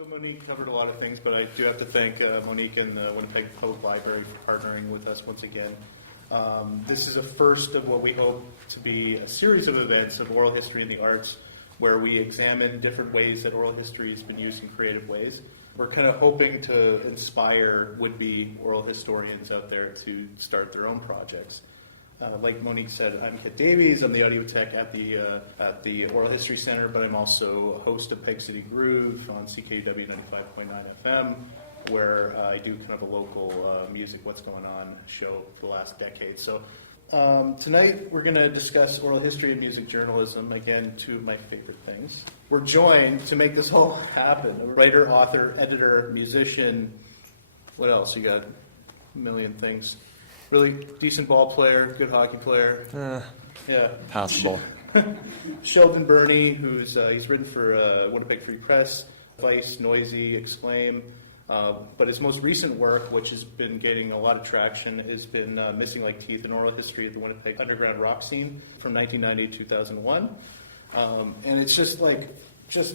So Monique covered a lot of things, but I do have to thank Monique and the Winnipeg Public Library for partnering with us once again. This is a first of what we hope to be a series of events of oral history in the arts, where we examine different ways that oral history has been used in creative ways. We're kind of hoping to inspire would-be oral historians out there to start their own projects. Like Monique said, I'm Kent Davies. I'm the audio tech at the Oral History Center, but I'm also a host of Peg City Groove on CKUW 95.9 FM, where I do kind of a local music, what's going on show for the last decade. So tonight we're going to discuss oral history and music journalism, again, two of my favorite things. We're joined to make this all happen. A writer, author, editor, musician, what else? You got a million things. Really decent ball player, good hockey player. Yeah, passable. Sheldon Birnie, he's written for Winnipeg Free Press, Vice, Noisey, Exclaim. But his most recent work, which has been getting a lot of traction, has been Missing Like Teeth, an oral history of the Winnipeg underground rock scene from 1990 to 2001. And it's just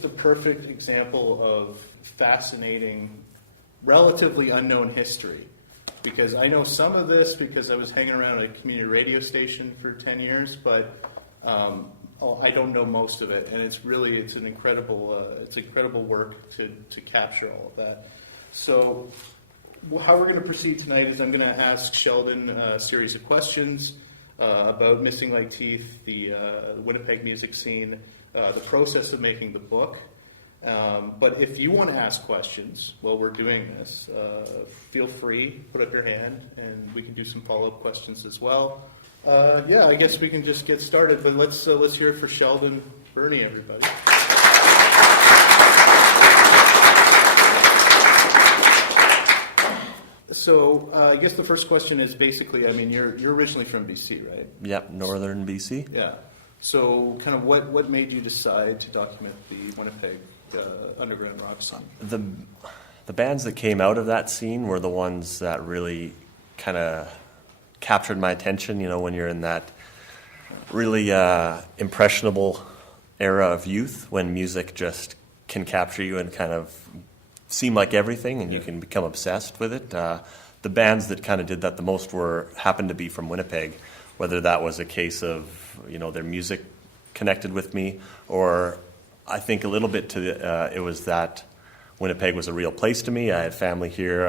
the perfect example of fascinating, relatively unknown history. Because I know some of this because I was hanging around a community radio station for 10 years, but I don't know most of it. And it's an incredible work to capture all of that. So how we're going to proceed tonight is I'm going to ask Sheldon a series of questions about Missing Like Teeth, the Winnipeg music scene, the process of making the book. But if you want to ask questions while we're doing this, feel free, put up your hand, and we can do some follow-up questions as well. I guess we can just get started, but let's hear it for Sheldon Birnie, everybody. So I guess the first question is basically, I mean, you're originally from BC, right? Yep, northern BC. Yeah. So kind of what made you decide to document the Winnipeg underground rock scene? The bands that came out of that scene were the ones that really kind of captured my attention, when you're in that really impressionable era of youth when music just can capture you and kind of seem like everything and you can become obsessed with it. The bands that kind of did that the most happened to be from Winnipeg, whether that was a case of, their music connected with me, or I think a little bit it was that Winnipeg was a real place to me. I had family here.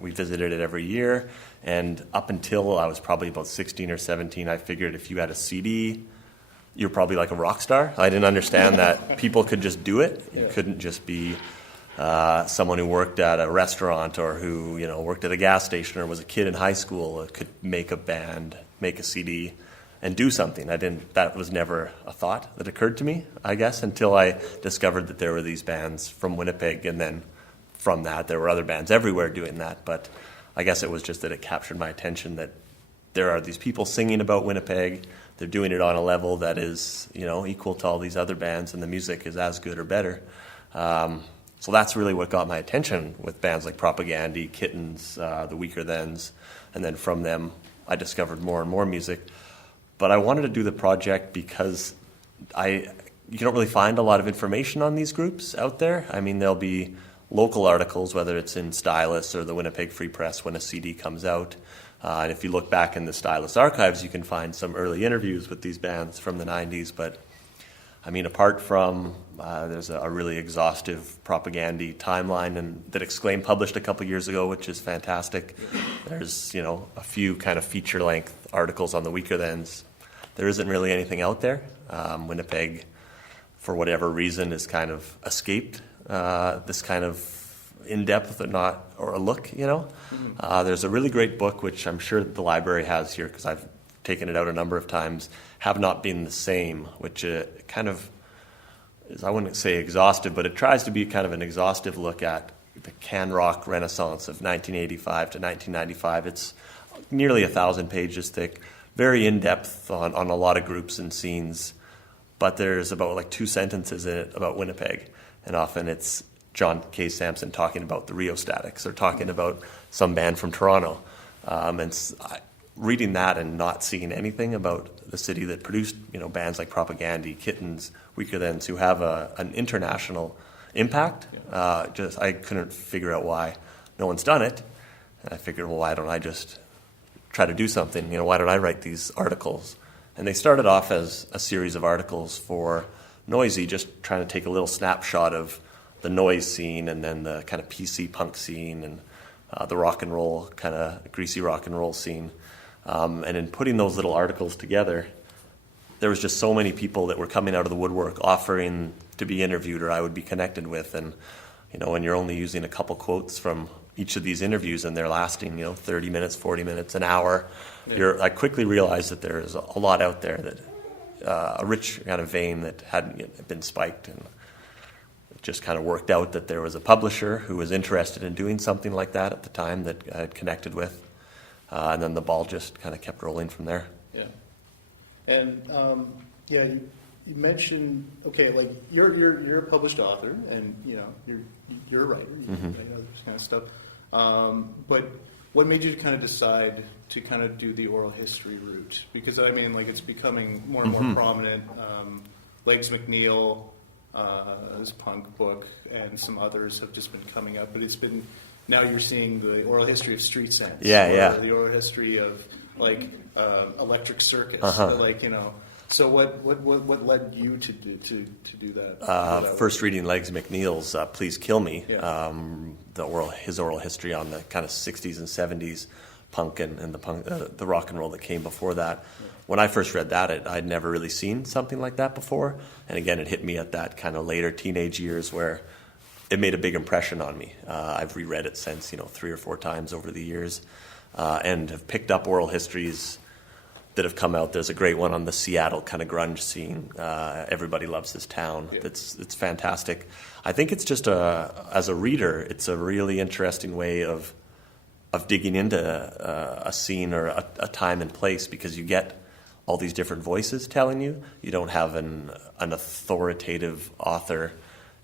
We visited it every year. And up until I was probably about 16 or 17, I figured if you had a CD, you're probably like a rock star. I didn't understand that people could just do it. You couldn't just be someone who worked at a restaurant or who, worked at a gas station or was a kid in high school could make a band, make a CD, and do something. That was never a thought that occurred to me, I guess, until I discovered that there were these bands from Winnipeg, and then from that there were other bands everywhere doing that. But I guess it was just that it captured my attention that there are these people singing about Winnipeg. They're doing it on a level that is, equal to all these other bands, and the music is as good or better. So that's really what got my attention with bands like Propaganda, Kittens, the Weaker Thens, and then from them I discovered more and more music. But I wanted to do the project because you don't really find a lot of information on these groups out there. I mean, there'll be local articles, whether it's in Stylus or the Winnipeg Free Press when a CD comes out. And if you look back in the Stylus archives, you can find some early interviews with these bands from the 90s. But I mean, apart from there's a really exhaustive Propaganda timeline that Exclaim published a couple years ago, which is fantastic. There's, a few kind of feature-length articles on the Weaker Thens. There isn't really anything out there. Winnipeg, for whatever reason, has kind of escaped this kind of in-depth or a look, There's a really great book, which I'm sure the library has here because I've taken it out a number of times, Have Not Been the Same, which kind of is, I wouldn't say exhaustive, but it tries to be kind of an exhaustive look at the can rock renaissance of 1985 to 1995. It's nearly 1,000 pages thick, very in-depth on a lot of groups and scenes, but there's about 2 sentences in it about Winnipeg, and often it's John K. Sampson talking about the Rheostatics or talking about some band from Toronto. Reading that and not seeing anything about the city that produced, bands like Propaganda, Kittens, Weaker Thens, who have an international impact. I couldn't figure out why no one's done it. And I figured, well, why don't I just try to do something? Why don't I write these articles? And they started off as a series of articles for Noisey, just trying to take a little snapshot of the noise scene and then the kind of PC punk scene and the rock and roll, kind of greasy rock and roll scene. And in putting those little articles together, there was just so many people that were coming out of the woodwork offering to be interviewed or I would be connected with. And, when you're only using a couple quotes from each of these interviews and they're lasting, 30 minutes, 40 minutes, an hour, I quickly realized that there's a lot out there that a rich kind of vein that hadn't yet been spiked. And it just kind of worked out that there was a publisher who was interested in doing something like that at the time that I had connected with. And then the ball just kind of kept rolling from there. Yeah. And, you mentioned, like you're a published author and, you're a writer, I know this kind of stuff. But what made you kind of decide to kind of do the oral history route? Because it's becoming more and more prominent. Legs McNeil, his punk book, and some others have just been coming up. But it's been now you're seeing the oral history of street sense. The oral history of Electric Circus. So what led you to do that? First reading Legs McNeil's "Please Kill Me," his oral history on the kind of 60s and 70s punk and the rock and roll that came before that. Yeah. When I first read that, I'd never really seen something like that before, and again, it hit me at that kind of later teenage years where it made a big impression on me. I've reread it since 3 or 4 times over the years, and have picked up oral histories that have come out. There's a great one on the Seattle kind of grunge scene. Everybody loves this town. Yeah. It's fantastic. I think it's just as a reader, it's a really interesting way of digging into a scene or a time and place because you get all these different voices telling you. You don't have an authoritative author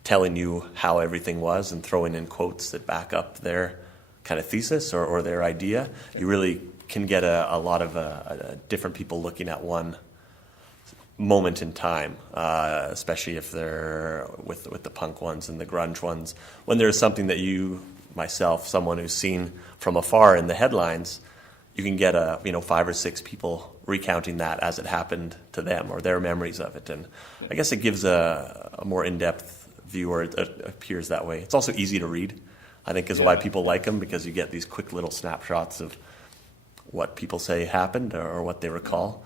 telling you how everything was and throwing in quotes that back up their kind of thesis or their idea. You really can get a lot of different people looking at one moment in time, especially if they're with the punk ones and the grunge ones. When there's something that someone who's seen from afar in the headlines, you can get 5 or 6 people recounting that as it happened to them or their memories of it. And I guess it gives a more in-depth view, or it appears that way. It's also easy to read, I think, is why people like them, because you get these quick little snapshots of what people say happened or what they recall.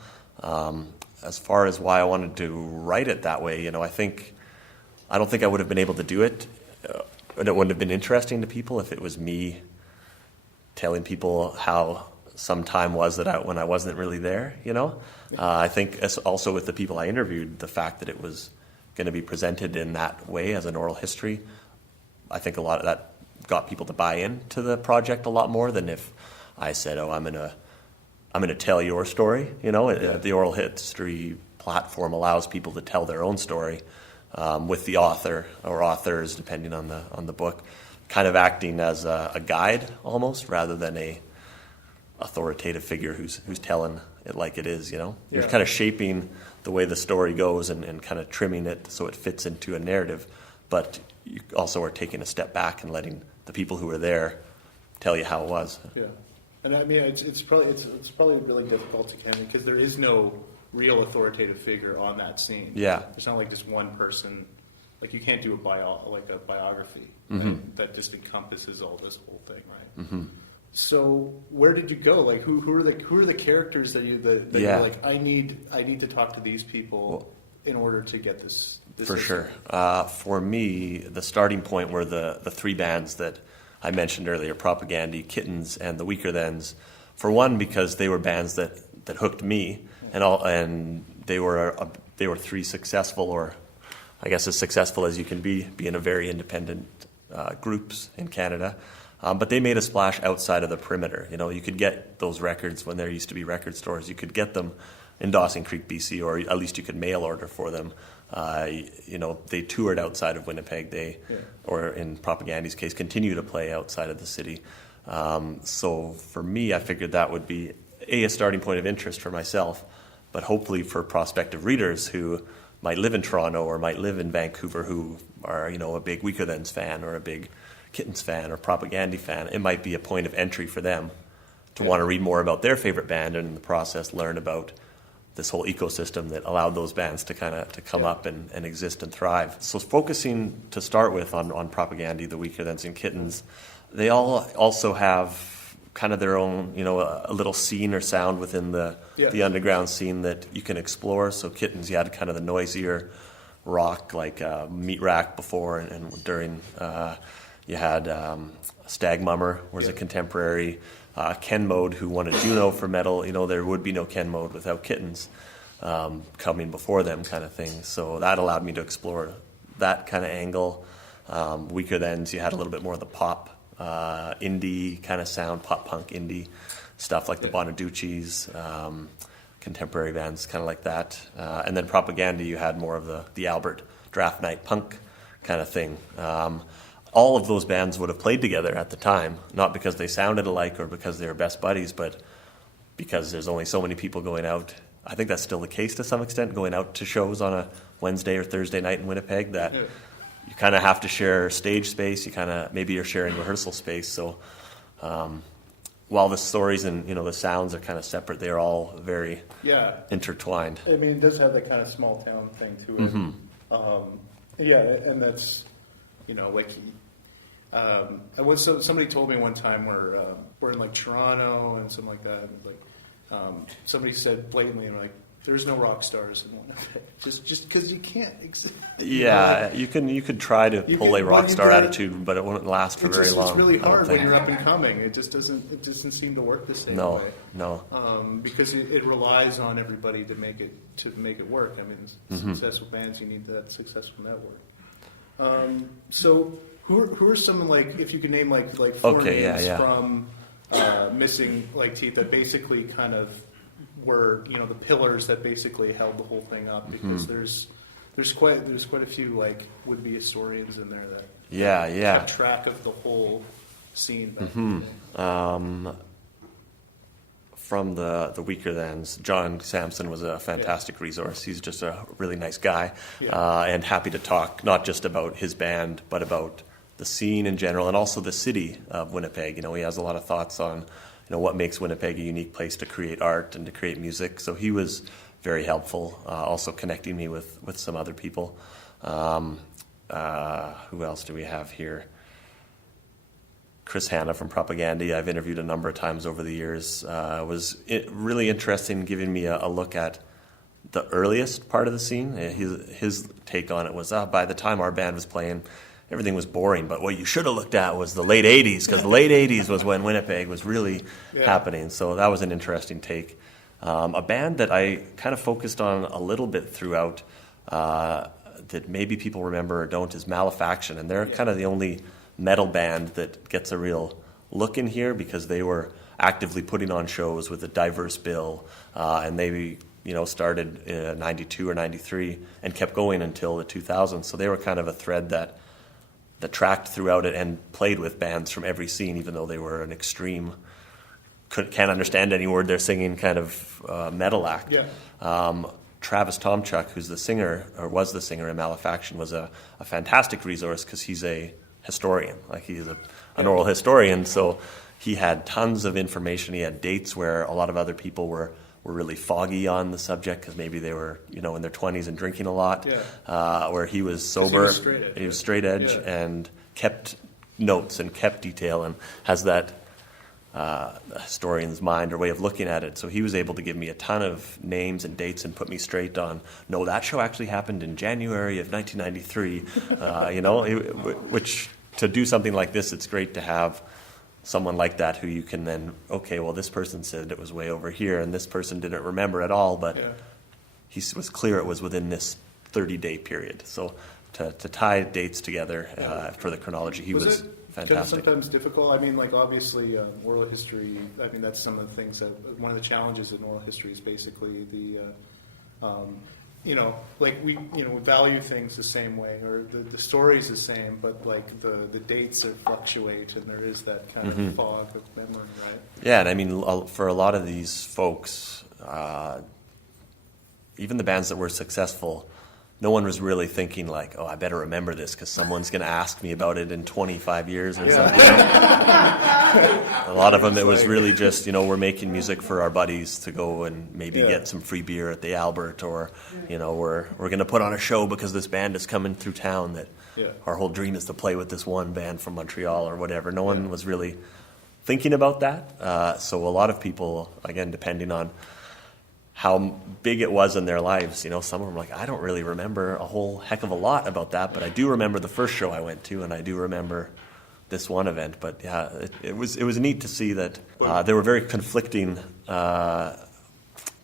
As far as why I wanted to write it that way, I don't think I would have been able to do it, and it wouldn't have been interesting to people if it was me telling people how some time was when I wasn't really there. I think also with the people I interviewed, the fact that it was going to be presented in that way as an oral history, I think a lot of that got people to buy into the project a lot more than if I said, I'm gonna tell your story. The oral history platform allows people to tell their own story with the author or authors, depending on the book, kind of acting as a guide almost, rather than a authoritative figure who's telling it like it is. You're kind of shaping the way the story goes and kind of trimming it so it fits into a narrative, but you also are taking a step back and letting the people who were there tell you how it was. Yeah. And it's probably really difficult to because there is no real authoritative figure on that scene. Yeah, it's not like just one person. Like you can't do a biography that just encompasses all this whole thing, right? Mm-hmm. So where did you go? Like who are the characters that you're like I need to talk to these people in order to get this for history? Sure. For me, the starting point were the 3 bands that I mentioned earlier, Propagandy, Kittens, and the Weaker Thens. For one, because they were bands that hooked me, and they were 3 successful, or I guess as successful as you can be in a very independent groups in Canada. But they made a splash outside of the perimeter. You could get those records when there used to be record stores. You could get them in Dawson Creek, BC, or at least you could mail order for them. They toured outside of Winnipeg. Or in Propagandy's case, continue to play outside of the city. So for me, I figured that would be a starting point of interest for myself, but hopefully for prospective readers who might live in Toronto or might live in Vancouver who are, a big Weaker Thans fan or a big Kittens fan or Propaganda fan. It might be a point of entry for them to want to read more about their favorite band and in the process learn about this whole ecosystem that allowed those bands to come up and exist and thrive. So focusing to start with on Propaganda, the Weaker Thans and Kittens, they all also have kind of their own, a little scene or sound within the underground scene that you can explore. So Kittens, you had kind of the noisier rock like Meat Rack before and during. You had Stag Mummer was a contemporary. Ken Mode, who won a Juno for metal, there would be no Ken Mode without Kittens coming before them kind of thing. So that allowed me to explore that kind of angle. Weaker Thans, you had a little bit more of the pop, indie kind of sound, pop punk indie stuff like the Bonaducci's, contemporary bands kind of like that. And then Propaganda, you had more of the Albert Draft Night punk kind of thing. All of those bands would have played together at the time, not because they sounded alike or because they were best buddies, but because there's only so many people going out. I think that's still the case to some extent, going out to shows on a Wednesday or Thursday night in Winnipeg, that you kind of have to share stage space. Maybe you're sharing rehearsal space. So while the stories and the sounds are kind of separate, they're all very intertwined. I mean, it does have that kind of small town thing to it. Mm-hmm. And that's somebody told me one time we're in like Toronto and something like that. And somebody said blatantly, there's no rock stars in Winnipeg. Just because you can't exist. Yeah, you could try to pull a rock star attitude, but it won't last for very long. It's really hard when you're up and coming. It just doesn't seem to work the same way. No. Because it relies on everybody to make it work. I mean, successful bands, you need that successful network. So who are some if you could name like four names from Missing Teeth that basically kind of were the pillars that basically held the whole thing up, because there's quite a few would-be historians in there that kept track of the whole scene back in the day. From the Weaker Thans, John Sampson was a fantastic resource. He's just a really nice guy, and happy to talk not just about his band, but about the scene in general, and also the city of Winnipeg. He has a lot of thoughts on what makes Winnipeg a unique place to create art and to create music. So he was very helpful, also connecting me with some other people. Who else do we have here? Chris Hanna from Propaganda, I've interviewed a number of times over the years. Was really interesting, giving me a look at the earliest part of the scene. His take on it was, by the time our band was playing, everything was boring, but what you should have looked at was the late 80s, because the late 80s was when Winnipeg was really happening. So that was an interesting take. A band that I kind of focused on a little bit throughout that maybe people remember or don't is Malefaction, and they're kind of the only metal band that gets a real look in here, because they were actively putting on shows with a diverse bill, and they started in 92 or 93 and kept going until the 2000s. So they were kind of a thread that tracked throughout it and played with bands from every scene, even though they were an extreme, can't understand any word they're singing kind of metal act. Travis Tomchuk, who's the singer, or was the singer in Malefaction, was a fantastic resource, because he's a historian. He's an oral historian, so he had tons of information. He had dates where a lot of other people were really foggy on the subject, because maybe they were in their 20s and drinking a lot, where he was sober. He was straight edge and kept notes and kept detail, and has that historian's mind or way of looking at it. So he was able to give me a ton of names and dates and put me straight on, no, that show actually happened in January of 1993. Which, to do something like this, it's great to have someone like that who you can then, this person said it was way over here, and this person didn't remember at all, but he was clear it was within this 30-day period. So to tie dates together for the chronology, he was fantastic. Kind of sometimes difficult. I mean, obviously, oral history, that's some of the things that, one of the challenges in oral history is basically the, we value things the same way, or the story's the same, but the dates fluctuate, and there is that kind of fog of memory, right? Yeah, and I mean, for a lot of these folks, even the bands that were successful no one was really thinking like, oh, I better remember this because someone's going to ask me about it in 25 years or something. A lot of them, it was really just, we're making music for our buddies to go and maybe get some free beer at the Albert, or, we're going to put on a show because this band is coming through town that our whole dream is to play with this one band from Montreal or whatever. No one was really thinking about that. So a lot of people, again, depending on how big it was in their lives, some of them were like, I don't really remember a whole heck of a lot about that, but I do remember the first show I went to, and I do remember this one event. But yeah, it was neat to see that there were very conflicting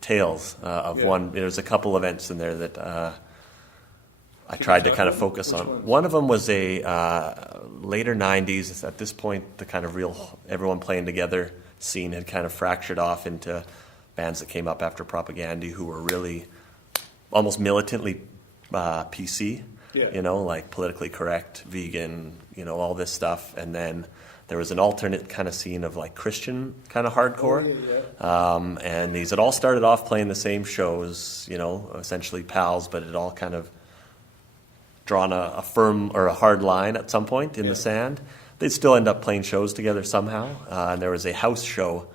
tales of one. There's a couple events in there that I tried to kind of focus on. One of them was a later 90s. At this point, the kind of real everyone playing together scene had kind of fractured off into bands that came up after Propaganda who were really almost militantly PC, like politically correct, vegan, all this stuff. And then there was an alternate kind of scene of like Christian kind of hardcore. And these had all started off playing the same shows, essentially pals, but it all kind of drawn a firm or a hard line at some point in the sand. They'd still end up playing shows together somehow. And there was a house show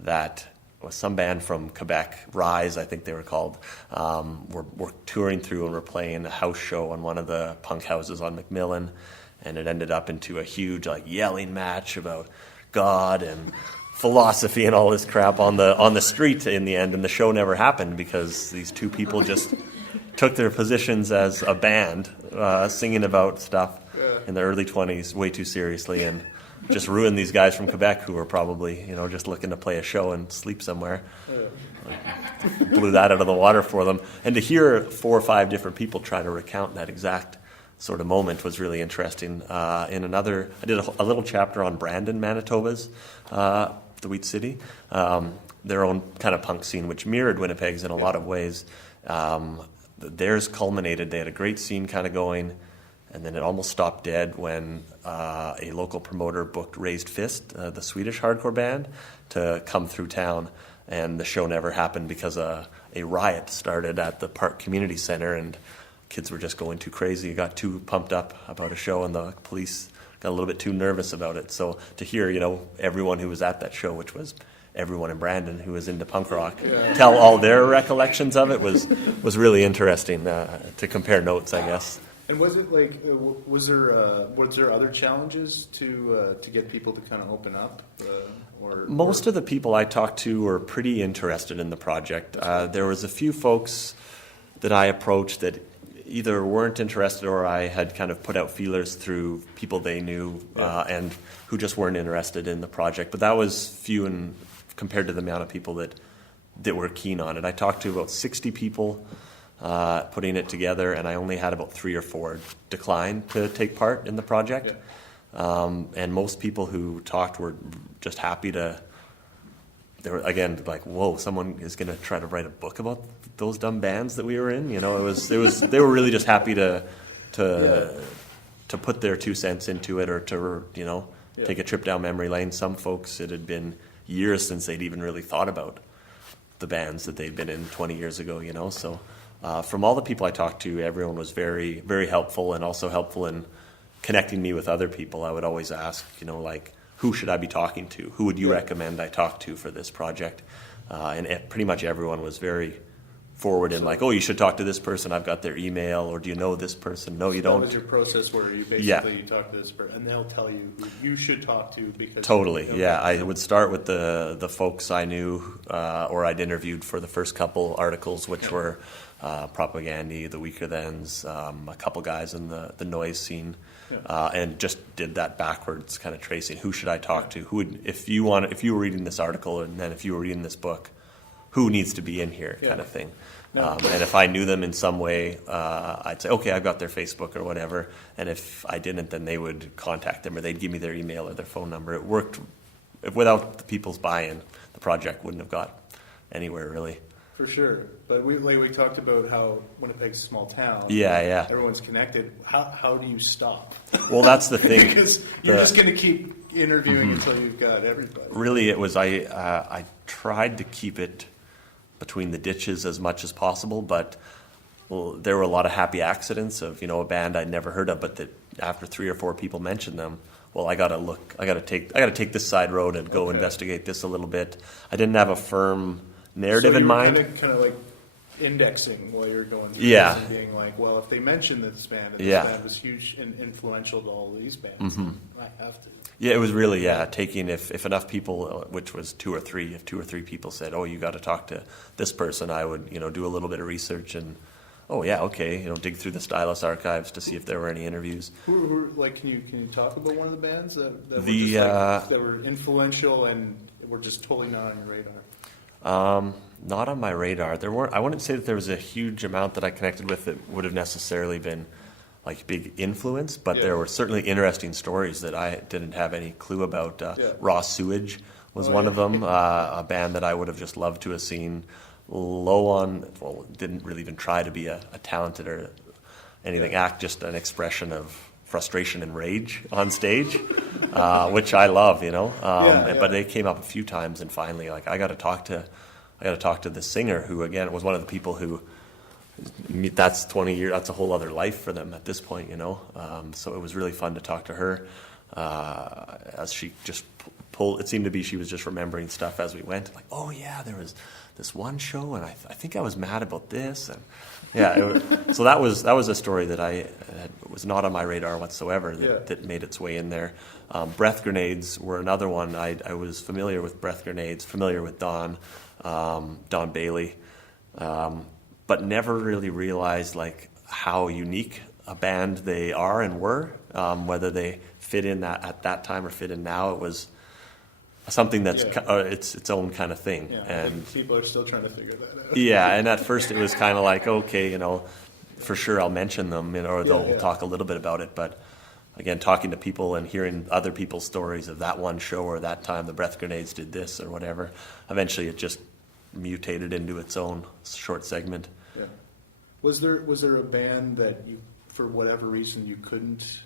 that was some band from Quebec, Rise, I think they were called, were touring through and were playing a house show on one of the punk houses on McMillan, and it ended up into a huge yelling match about God and philosophy and all this crap on the street in the end, and the show never happened because these two people just took their positions as a band, singing about stuff in the early 20s way too seriously, and just ruined these guys from Quebec who were probably, just looking to play a show and sleep somewhere. Blew that out of the water for them. And to hear 4 or 5 different people try to recount that exact sort of moment was really interesting. I did a little chapter on Brandon, Manitoba's, the Wheat City, their own kind of punk scene, which mirrored Winnipeg's in a lot of ways. Theirs culminated. They had a great scene kind of going, and then it almost stopped dead when a local promoter booked Raised Fist, the Swedish hardcore band, to come through town. And the show never happened because a riot started at the Park Community Center, and kids were just going too crazy. Got too pumped up about a show, and the police got a little bit too nervous about it. So to hear, everyone who was at that show, which was everyone in Brandon who was into punk rock, tell all their recollections of it was really interesting to compare notes, I guess. And was it was there other challenges to get people to kind of open up? Most of the people I talked to were pretty interested in the project. There was a few folks that I approached that either weren't interested or I had kind of put out feelers through people they knew and who just weren't interested in the project. But that was few compared to the amount of people that were keen on it. I talked to about 60 people putting it together, and I only had about 3 or 4 decline to take part in the project. And most people who talked were just happy to. They were again like, "Whoa, someone is going to try to write a book about those dumb bands that we were in." It was. They were really just happy to put their 2 cents into it, or to take a trip down memory lane. Some folks, it had been years since they'd even really thought about the bands that they'd been in 20 years ago. So. From all the people I talked to, everyone was very, very helpful, and also helpful in connecting me with other people. I would always ask, who should I be talking to? Who would you recommend I talk to for this project? And pretty much everyone was very forward in like, oh, you should talk to this person. I've got their email, or do you know this person? No, you don't. That was your process where you basically you talk to this person, and they'll tell you who you should talk to because totally. I would start with the folks I knew or I'd interviewed for the first couple articles, which were Propaganda, the Weaker Thens, a couple guys in the noise scene, and just did that backwards, kind of tracing who should I talk to, who would if you were reading this article, and then if you were reading this book, who needs to be in here, kind of thing. And if I knew them in some way, I'd say, okay, I've got their Facebook or whatever. And if I didn't, then they would contact them, or they'd give me their email or their phone number. It worked. Without the people's buy-in, the project wouldn't have got anywhere, really. For sure. But we talked about how Winnipeg's a small town. Yeah. Everyone's connected. How do you stop? Well, that's the thing. Because you're just going to keep interviewing until you've got everybody. Really, it was I tried to keep it between the ditches as much as possible, but there were a lot of happy accidents of, a band I'd never heard of, but that after 3 or 4 people mentioned them, well, I got to take this side road and go investigate this a little bit. I didn't have a firm narrative in mind. Kind of like indexing while you're going through Yeah. this and being like, well, if they mentioned this band, and this band was huge and influential to all these bands, I have to. Yeah, it was really, taking, if enough people, which was 2 or 3, if 2 or 3 people said, oh, you got to talk to this person, I would, do a little bit of research and, oh, yeah, okay, dig through the Stylus archives to see if there were any interviews. Who like, can you talk about one of the bands that that were influential and were just totally not on your radar? Not on my radar. I wouldn't say that there was a huge amount that I connected with that would have necessarily been like big influence, but there were certainly interesting stories that I didn't have any clue about. Raw Sewage was one of them, a band that I would have just loved to have seen. Didn't really even try to be a talented or anything, act just an expression of frustration and rage on stage, which I love, but they came up a few times, and finally, like, I got to talk to the singer, who again was one of the people who, that's 20 years, that's a whole other life for them at this point, so it was really fun to talk to her, as she just pulled, it seemed to be she was just remembering stuff as we went, like, oh yeah, there was this one show, and I think I was mad about this, and so that was a story that was not on my radar whatsoever, that made its way in there. Breath grenades were another one. I was familiar with breath grenades, familiar with Don Bailey, but never really realized like how unique a band they are and were, whether they fit in that at that time or fit in now. It was something that's its own kind of thing, and people are still trying to figure that out. Yeah, and at first it was kind of like, okay, for sure I'll mention them, or they'll talk a little bit about it. But again, talking to people and hearing other people's stories of that one show or that time the Breath Grenades did this or whatever, eventually it just mutated into its own short segment. Yeah. Was there a band that you, for whatever reason, you couldn't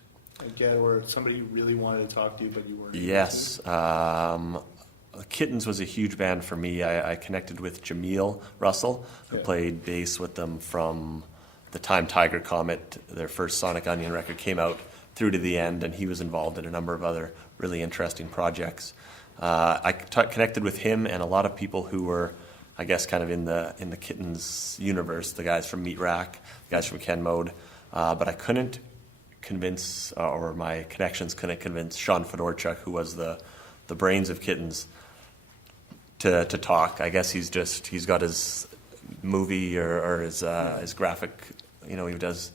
get, or somebody you really wanted to talk to you but you weren't? Yes. Kittens was a huge band for me. I connected with Jamil Russell, who played bass with them from the time Tiger Comet, their first Sonic Onion record, came out through to the end, and he was involved in a number of other really interesting projects. I connected with him and a lot of people who were, I guess, kind of in the Kittens universe, the guys from Meat Rack, the guys from Ken Mode, but I couldn't convince, or my connections couldn't convince Sean Fedorchuk, who was the brains of Kittens, to talk. I guess he's got his movie or his graphic, he does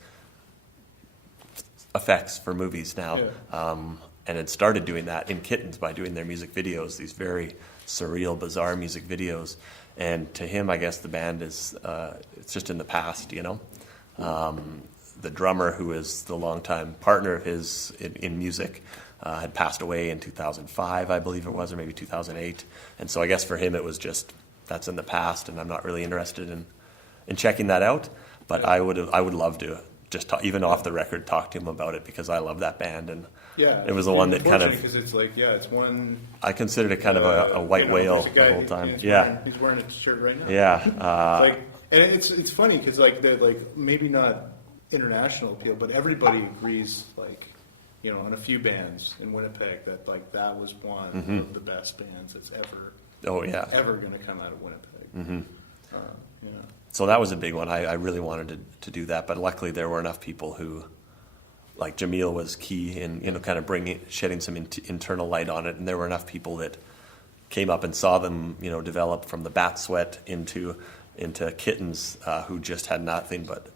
effects for movies now, and had started doing that in Kittens by doing their music videos, these very surreal, bizarre music videos. And to him, I guess the band is it's just in the past, The drummer, who is the longtime partner of his in music, had passed away in 2005, I believe it was, or maybe 2008. And so I guess for him it was just, that's in the past, and I'm not really interested in checking that out. But I would love to just talk, even off the record, talk to him about it, because I love that band, and it was the one that kind of, because it's like, it's one. I considered it kind of a white whale the whole time. He's wearing a shirt right now. Yeah. And it's funny because maybe not international appeal, but everybody agrees, on a few bands in Winnipeg that that was one of the best bands that's ever going to come out of Winnipeg. So that was a big one. I really wanted to do that, but luckily there were enough people who, like Jamil was key in kind of shedding some internal light on it, and there were enough people that came up and saw them develop from the Bat Sweat into Kittens, who just had nothing but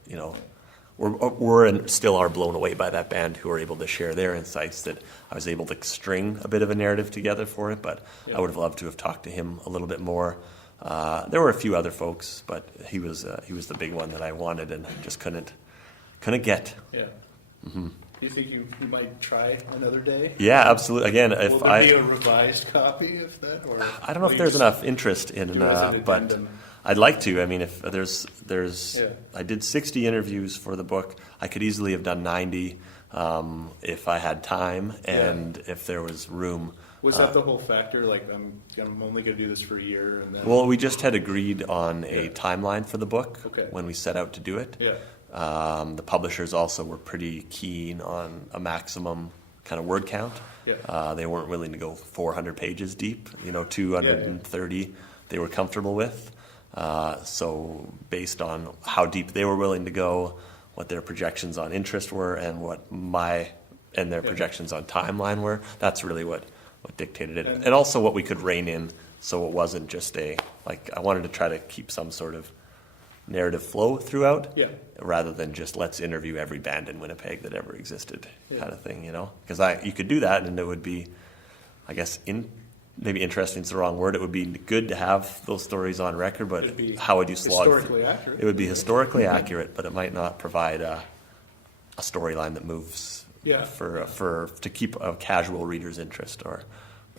were and still are blown away by that band, who were able to share their insights, that I was able to string a bit of a narrative together for it, but I would have loved to have talked to him a little bit more. There were a few other folks, but he was the big one that I wanted and just couldn't get. Yeah. Do you think you might try another day? Yeah, absolutely. Again, will there be a revised copy of that? Or I don't know if there's enough interest in, but I'd like to. I mean, if there's I did 60 interviews for the book. I could easily have done 90. if I had time and if there was room. Was that the whole factor? Like, I'm only going to do this for a year, and then. Well, we just had agreed on a timeline for the book when we set out to do it. Yeah. The publishers also were pretty keen on a maximum kind of word count. Yeah. They weren't willing to go 400 pages deep. 230 they were comfortable with. So based on how deep they were willing to go, what their projections on interest were, and what their projections on timeline were, that's really what dictated it. And also what we could rein in, so it wasn't just I wanted to try to keep some sort of narrative flow throughout, rather than just let's interview every band in Winnipeg that ever existed kind of thing, because you could do that and it would be, I guess, maybe interesting is the wrong word. It would be good to have those stories on record, but how would you slog? Historically accurate. It would be historically accurate, but it might not provide a storyline that moves to keep a casual reader's interest or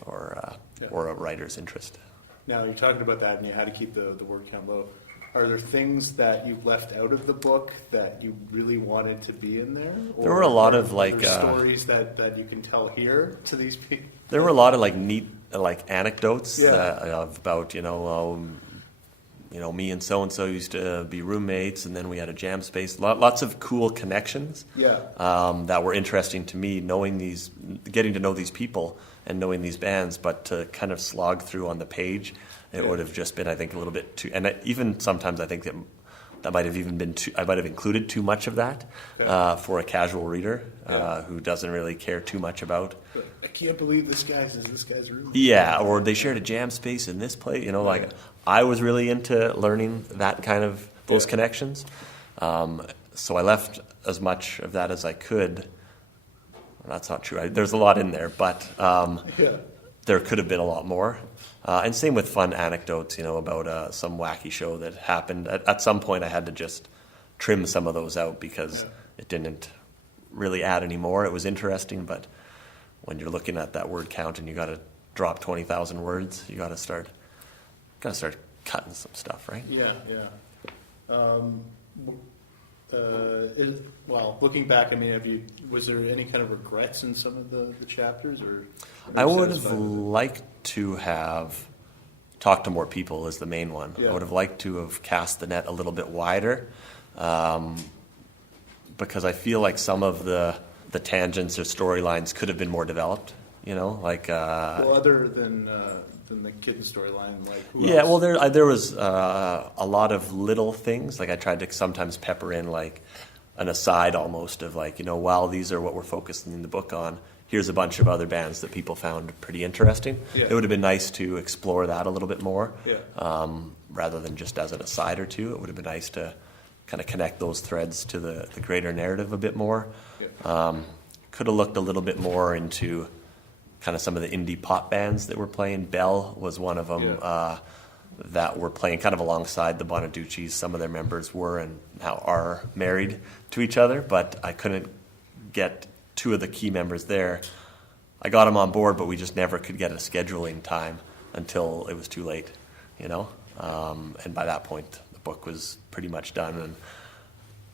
a writer's interest. Now you're talking about that, and you had to keep the word count low. Are there things that you've left out of the book that you really wanted to be in there? Or there were a lot of stories that you can tell here to these people. There were a lot of neat anecdotes about me and so used to be roommates, and then we had a jam space. Lots of cool connections that were interesting to me, getting to know these people and knowing these bands, but to kind of slog through on the page, it would have just been, I think, a little bit too. And even sometimes I think that might have even been I might have included too much of that for a casual reader who doesn't really care too much about. I can't believe this guy's room. Yeah, or they shared a jam space in this place. I was really into learning that kind of those connections. So I left as much of that as I could. Well, that's not true. There's a lot in there, but there could have been a lot more. And same with fun anecdotes, about some wacky show that happened. At some point, I had to just trim some of those out because it didn't really add any more. It was interesting, but when you're looking at that word count and you got to drop 20,000 words, you got to start cutting some stuff, right? Yeah. Looking back, was there any kind of regrets in some of the chapters, or? I would have liked to have talked to more people is the main one. Yeah. I would have liked to have cast the net a little bit wider, because I feel like some of the tangents or storylines could have been more developed. Other than the Kittens storyline, who yeah, else? well, there was a lot of little things. I tried to sometimes pepper in an aside almost of while these are what we're focusing the book on, here's a bunch of other bands that people found pretty interesting. Yeah. It would have been nice to explore that a little bit more, rather than just as an aside or two. It would have been nice to kind of connect those threads to the greater narrative a bit more. Yeah. Could have looked a little bit more into kind of some of the indie pop bands that were playing. Bell was one of them that were playing kind of alongside the Bonaducci's. Some of their members were and now are married to each other, but I couldn't get two of the key members there. I got them on board, but we just never could get a scheduling time until it was too late, and by that point the book was pretty much done, and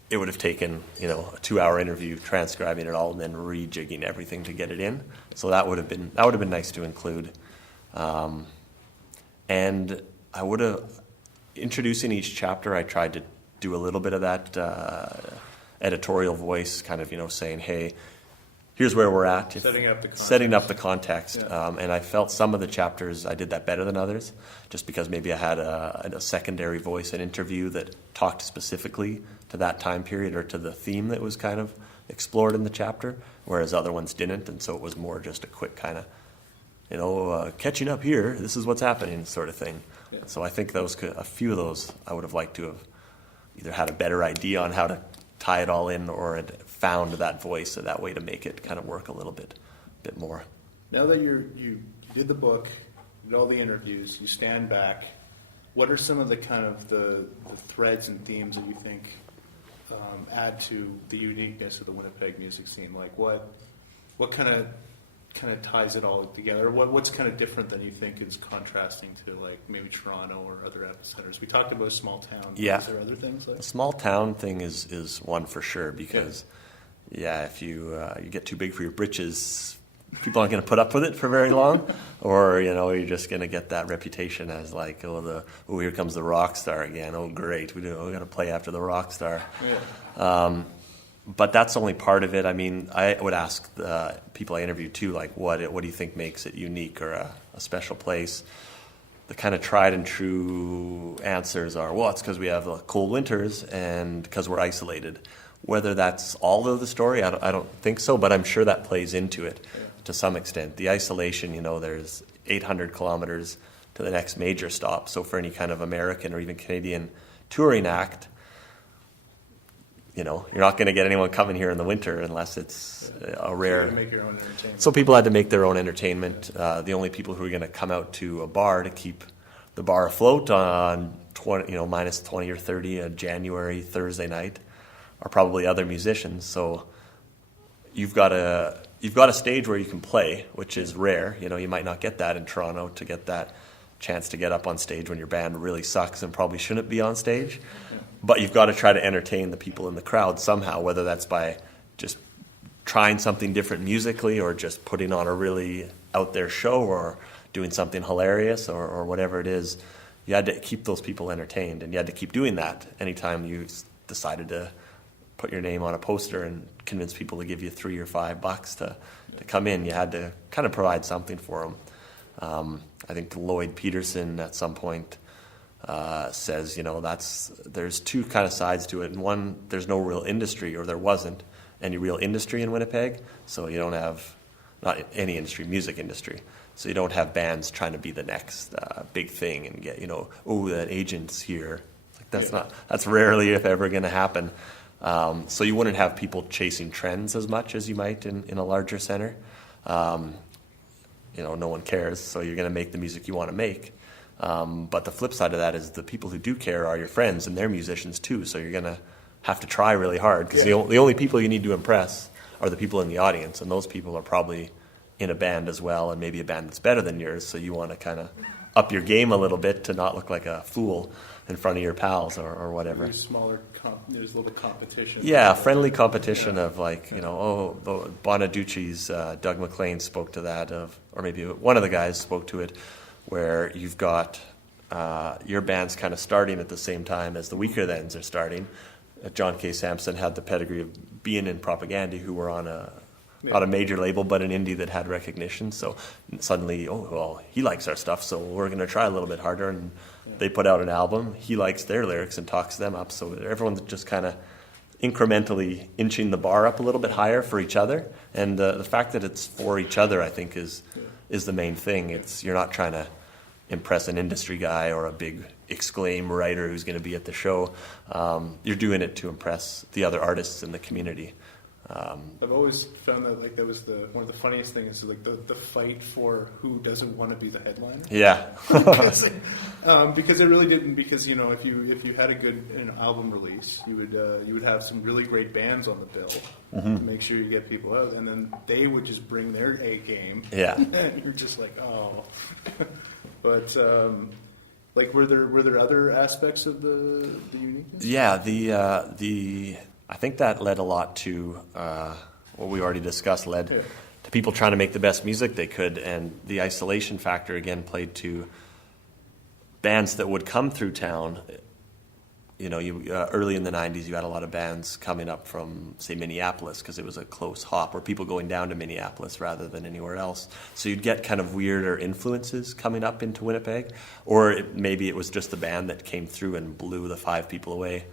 it would have taken a 2-hour interview transcribing it all and then rejigging everything to get it in. So that would have been nice to include, and I would have introducing each chapter. I tried to do a little bit of that editorial voice, kind of saying, hey, here's where we're at. Setting up the context. And I felt some of the chapters I did that better than others, just because maybe I had a secondary voice, an interview that talked specifically to that time period or to the theme that was kind of explored in the chapter, whereas other ones didn't. And so it was more just a quick kind of, catching up here, this is what's happening sort of thing. Yeah. So I think a few of those I would have liked to have either had a better idea on how to tie it all in, or had found that voice or that way to make it kind of work a little bit more. Now that you did the book, did all the interviews, you stand back, what are some of the kind of the threads and themes that you think add to the uniqueness of the Winnipeg music scene? What kind of ties it all together? What's kind of different than you think is contrasting to maybe Toronto or other epicenters? We talked about small town. Yeah. Is there other things The small town thing is one for sure, because yeah, if you get too big for your britches, people aren't going to put up with it for very long, or you're just going to get that reputation as like, here comes the rock star again. Oh, great, we got to play after the rock star. Yeah. But that's only part of it. I mean, I would ask the people I interviewed too, like, what do you think makes it unique or a special place? The kind of tried and true answers are, well, it's because we have cold winters and because we're isolated. Whether that's all of the story, I don't think so, but I'm sure that plays into it to some extent. The isolation, there's 800 kilometers to the next major stop. So for any kind of American or even Canadian touring act, you're not going to get anyone coming here in the winter unless it's a rare. So you make your own entertainment. So people had to make their own entertainment. The only people who are going to come out to a bar to keep the bar afloat on minus 20 or 30 a January Thursday night are probably other musicians. So you've got a stage where you can play, which is rare. You might not get that in Toronto, to get that chance to get up on stage when your band really sucks and probably shouldn't be on stage. But you've got to try to entertain the people in the crowd somehow, whether that's by just trying something different musically or just putting on a really out there show or doing something hilarious or whatever it is. You had to keep those people entertained, and you had to keep doing that anytime you decided to put your name on a poster and convince people to give you $3 or $5 to come in. You had to kind of provide something for them. I think Lloyd Peterson at some point says, there's two kind of sides to it. And one, there's no real industry, or there wasn't any real industry in Winnipeg. So you don't have, not any industry, music industry. So you don't have bands trying to be the next big thing and get, that agent's here. That's rarely, if ever, going to happen. So you wouldn't have people chasing trends as much as you might in a larger center. No one cares, so you're going to make the music you want to make. But the flip side of that is the people who do care are your friends, and they're musicians too, so you're going to have to try really hard, because the only people you need to impress are the people in the audience, and those people are probably in a band as well, and maybe a band that's better than yours, so you want to kind of up your game a little bit to not look like a fool in front of your pals or whatever. There's smaller, there's a little competition. Yeah, friendly competition of Bonaducci's Doug McLean spoke to that, or maybe one of the guys spoke to it, where you've got your band's kind of starting at the same time as the Weaker Thans are starting. John K. Sampson had the pedigree of being in Propaganda, who were on not a major label, but an indie that had recognition. So suddenly, he likes our stuff, so we're going to try a little bit harder. And they put out an album. He likes their lyrics and talks them up. So everyone's just kind of incrementally inching the bar up a little bit higher for each other. And the fact that it's for each other, I think, is the main thing. You're not trying to impress an industry guy or a big Exclaim writer who's going to be at the show. You're doing it to impress the other artists in the community. I've always found that that was one of the funniest things, is the fight for who doesn't want to be the headliner. Yeah. Because it really didn't. Because if you had a good album release, you would have some really great bands on the bill to make sure you get people out, and then they would just bring their A game. Yeah. And you're just like, oh. But were there other aspects of the uniqueness? Yeah. I think that led a lot to what we already discussed, to people trying to make the best music they could, and the isolation factor again played to bands that would come through town. Early in the 90s, you had a lot of bands coming up from, say, Minneapolis, because it was a close hop, or people going down to Minneapolis rather than anywhere else. So you'd get kind of weirder influences coming up into Winnipeg, or maybe it was just the band that came through and blew the 5 people away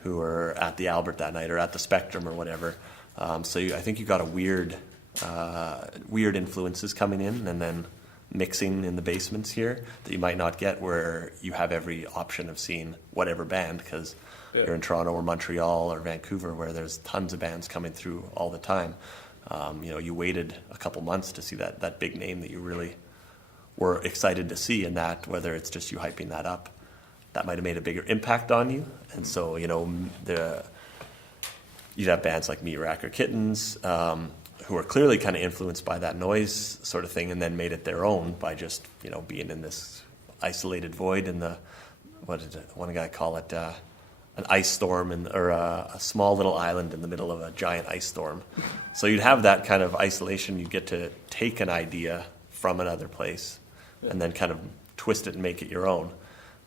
who were at the Albert that night or at the Spectrum or whatever. So I think you got a weird influences coming in, and then mixing in the basements here that you might not get where you have every option of seeing whatever band, because you're in Toronto or Montreal or Vancouver, where there's tons of bands coming through all the time. You waited a couple months to see that big name that you really were excited to see, and that, whether it's just you hyping that up, that might have made a bigger impact on you. And so you'd have bands like Meat Rack or Kittens, who are clearly kind of influenced by that noise sort of thing, and then made it their own by just, being in this isolated void in the, what did one guy call it, an ice storm or a small little island in the middle of a giant ice storm. So you'd have that kind of isolation. You get to take an idea from another place and then kind of twist it and make it your own.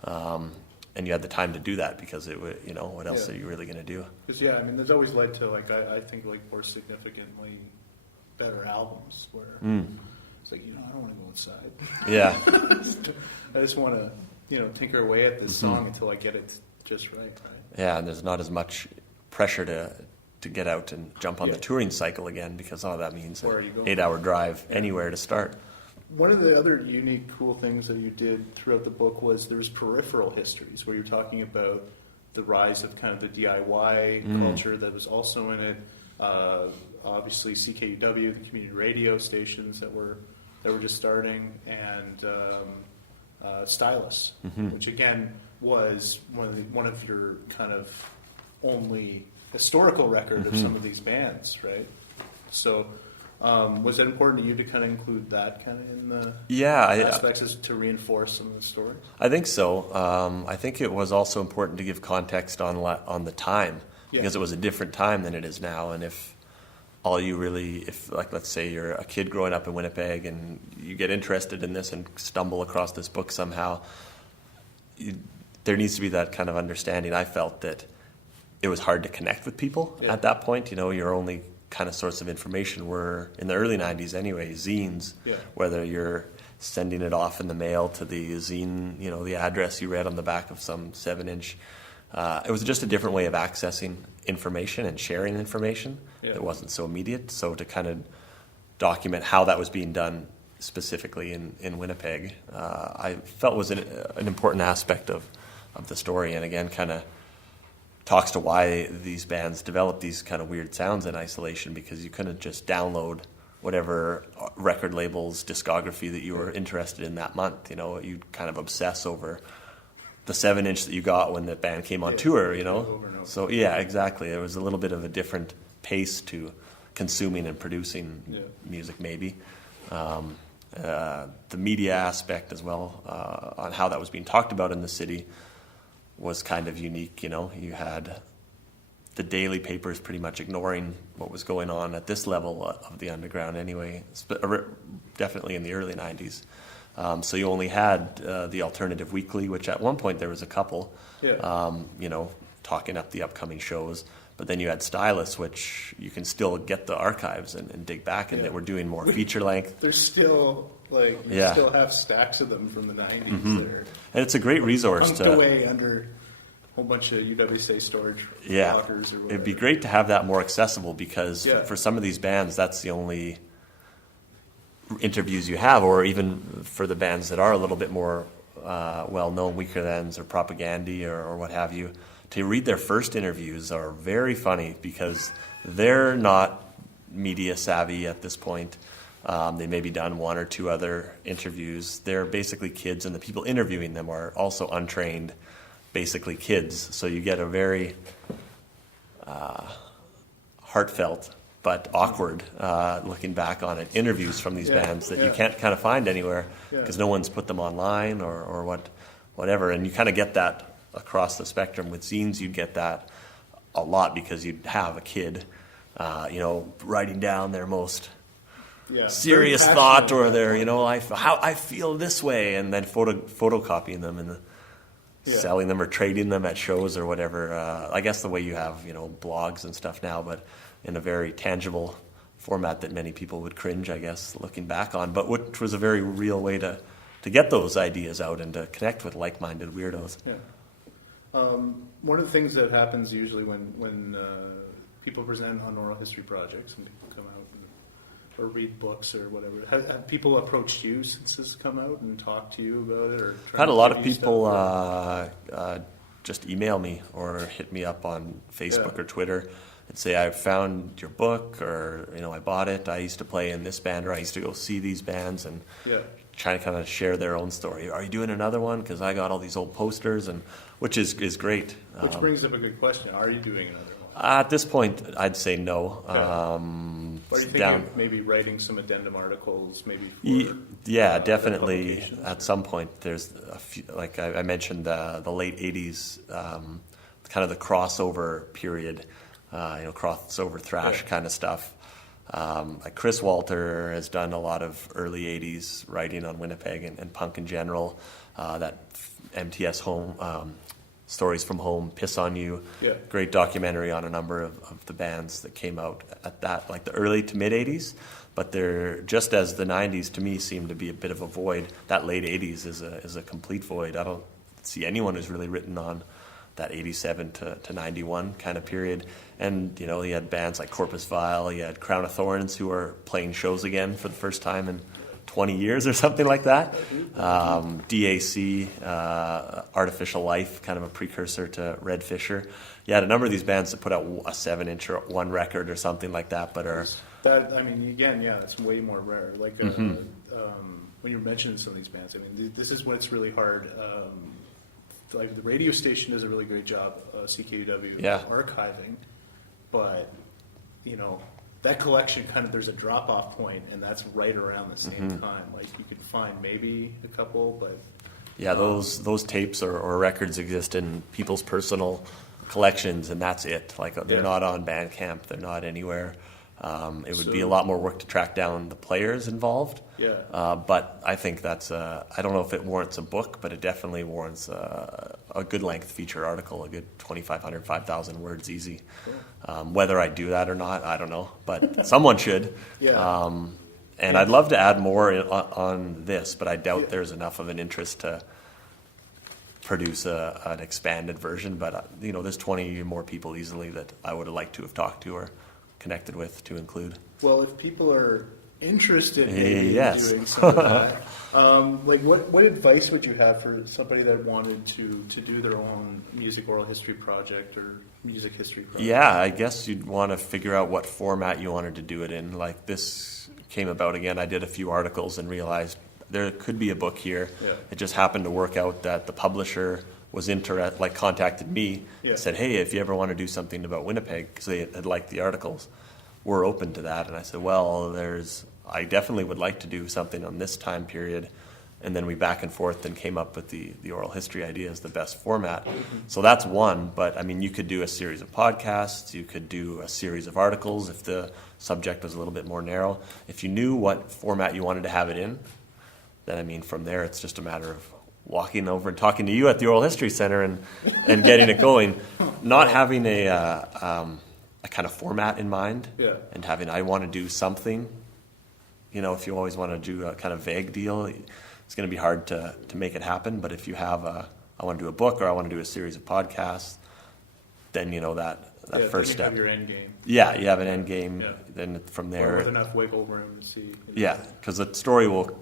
And you had the time to do that because it would, what else are you really going to do? Because there's always led to I think more significantly better albums where it's like I don't want to go inside. Yeah. I just want to tinker away at this song until I get it just right. Yeah, and there's not as much pressure to get out and jump on the touring cycle again because all that means an 8-hour drive anywhere to start. One of the other unique, cool things that you did throughout the book was there was peripheral histories, where you're talking about the rise of kind of the DIY culture that was also in it. Obviously, CKUW, the community radio stations that were just starting, and Stylus, which again was one of your kind of only historical record of some of these bands, right? So. Was it important to you to kind of include that kind of in the aspects as to reinforce some of the story? I think so. I think it was also important to give context on the time because it was a different time than it is now. And if let's say you're a kid growing up in Winnipeg and you get interested in this and stumble across this book somehow, there needs to be that kind of understanding. I felt that it was hard to connect with people at that point. Your only kind of source of information were, in the early 90s anyway, zines, whether you're sending it off in the mail to the zine, the address you read on the back of some 7-inch. It was just a different way of accessing information and sharing information that wasn't so immediate. So to kind of document how that was being done specifically in Winnipeg, I felt was an important aspect of the story, and again kind of talks to why these bands developed these kind of weird sounds in isolation, because you couldn't just download whatever record label's discography that you were interested in that month. You'd kind of obsess over the 7-inch that you got when the band came on tour, So yeah, exactly. There was a little bit of a different pace to consuming and producing music maybe. The media aspect as well, on how that was being talked about in the city, was kind of unique. You had the daily papers pretty much ignoring what was going on at this level of the underground anyway, definitely in the early 90s. So you only had the Alternative Weekly, which at one point there was a couple, talking up the upcoming shows. But then you had Stylus, which you can still get the archives and dig back, and that were doing more feature length. There's still still have stacks of them from the 90s there. And it's a great resource Hunked away under a whole bunch of UWSA storage lockers or whatever. It'd be great to have that more accessible, because for some of these bands, that's the only interviews you have, or even for the bands that are a little bit more well-known, Weaker Thans or Propagandy or what have you, to read their first interviews are very funny because they're not media savvy at this point. They maybe done one or two other interviews. They're basically kids, and the people interviewing them are also untrained, basically kids. So you get a very heartfelt but awkward, looking back on it, interviews from these bands that you can't kind of find anywhere because no one's put them online or whatever. And you kind of get that across the spectrum. With zines, you'd get that a lot because you'd have a kid, writing down their most serious thought, or their, how I feel this way, and then photocopying them and selling them or trading them at shows or whatever. I guess the way you have, blogs and stuff now, but in a very tangible format that many people would cringe, I guess, looking back on, but which was a very real way to get those ideas out and to connect with like-minded weirdos. Yeah. One of the things that happens usually when people present on oral history projects and people come out or read books or whatever, have people approached you since this has come out and talked to you about it? Or had a lot of people just email me or hit me up on Facebook or Twitter and say, I found your book, or I bought it, I used to play in this band, or I used to go see these bands, and trying to kind of share their own story. Are you doing another one? Because I got all these old posters, and which is great. Which brings up a good question. Are you doing another one? At this point, I'd say no. Okay. Or are you thinking of maybe writing some addendum articles, maybe for definitely. At some point, there's a few, like I mentioned, the late 80s, kind of the crossover period, crossover thrash kind of stuff. Like Chris Walter has done a lot of early 80s writing on Winnipeg and punk in general. That MTS Home, Stories from Home, Piss on You, great documentary on a number of the bands that came out at that, like the early to mid 80s. But they're, just as the 90s to me seemed to be a bit of a void, that late 80s is a complete void. I don't see anyone who's really written on that 87 to 91 kind of period. And, you had bands like Corpus Vile, you had Crown of Thorns who are playing shows again for the first time in 20 years or something like that. DAC, Artificial Life, kind of a precursor to Red Fisher. You had a number of these bands that put out a 7-inch or one record or something like that, but are... That, I mean, again, that's way more rare. Like, when you're mentioning some of these bands, I mean, this is when it's really hard. Like, the radio station does a really great job, CKUW, archiving, but, that collection there's a drop-off point, and that's right around the same time. Like, you could find maybe a couple, but... Yeah, those tapes or records exist in people's personal collections, and that's it. Like, they're not on Bandcamp, they're not anywhere. It would be a lot more work to track down the players involved. But I think that's I don't know if it warrants a book, but it definitely warrants a good length feature article, a good 2,500, 5,000 words easy. Whether I do that or not, I don't know, but someone should. And I'd love to add more on this, but I doubt there's enough of an interest to produce an expanded version. But there's 20 more people easily that I would have liked to have talked to or connected with to include. Well, if people are interested in doing some of that, like what advice would you have for somebody that wanted to do their own music oral history project or music history project? Yeah, I guess you'd want to figure out what format you wanted to do it in. Like, this came about again. I did a few articles and realized there could be a book here. It just happened to work out that the publisher was contacted me and said, hey, if you ever want to do something about Winnipeg, because they had liked the articles, we're open to that. And I said, well, I definitely would like to do something on this time period. And then we back and forth and came up with the oral history idea as the best format. So that's one, but I mean, you could do a series of podcasts, you could do a series of articles if the subject was a little bit more narrow. If you knew what format you wanted to have it in, then I mean, from there it's just a matter of walking over and talking to you at the Oral History Center and getting it going. Not having a kind of format in mind, and having, I want to do something. If you always want to do a kind of vague deal, it's going to be hard to make it happen. But if you have I want to do a book or I want to do a series of podcasts, then that first step. You have your end game. Yeah, you have an end game. Then from there, or with enough wiggle room to see. Yeah, because the story will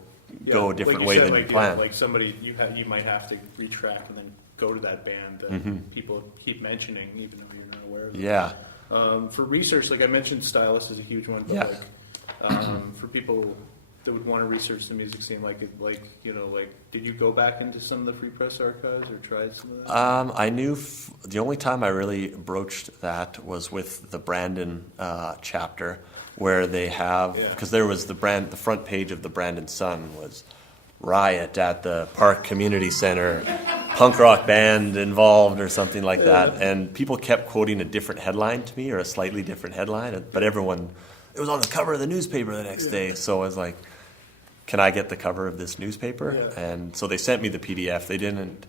go a different way than you plan. Like somebody, you might have to retrack and then go to that band that people keep mentioning, even though you're not aware of it. Yeah. For research, like I mentioned, Stylus is a huge one. But for people that would want to research the music scene, did you go back into some of the Free Press archives or try some of that? I knew the only time I really broached that was with the Brandon chapter, where they have, because there was the front page of the Brandon Sun was riot at the Park Community Center, punk rock band involved or something like that, and people kept quoting a different headline to me or a slightly different headline, but it was on the cover of the newspaper the next day, so I was like, can I get the cover of this newspaper? And so they sent me the PDF. They didn't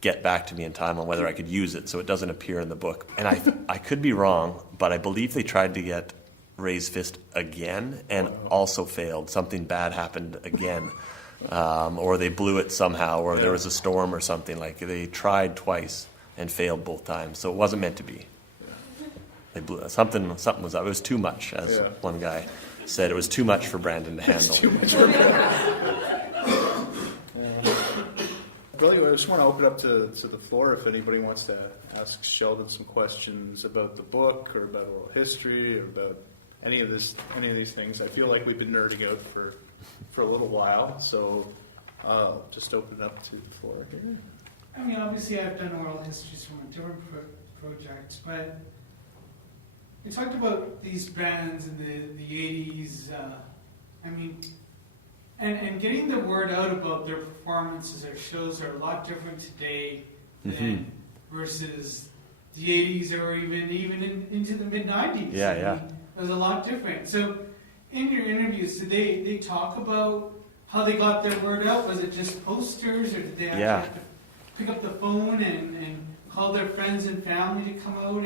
get back to me in time on whether I could use it, so it doesn't appear in the book. And I could be wrong, but I believe they tried to get Raised Fist again and also failed. Something bad happened again. Or they blew it somehow, or there was a storm or something. Like, they tried twice and failed both times, so it wasn't meant to be. They blew something was up. It was too much, as one guy said. It was too much for Brandon to handle. Too much for Brandon. Really, I just want to open up to the floor if anybody wants to ask Sheldon some questions about the book or about oral history or about any of these things. I feel like we've been nerding out for a little while, so I'll just open it up to the floor here. I mean, obviously I've done oral histories from different projects, but you talked about these bands in the 80s, and getting the word out about their performances or shows are a lot different today than versus the 80s or even into the mid 90s. Yeah, I yeah. mean, it was a lot different. So, in your interviews, did they talk about how they got their word out? Was it just posters, or did they actually have to pick up the phone and call their friends and family to come out?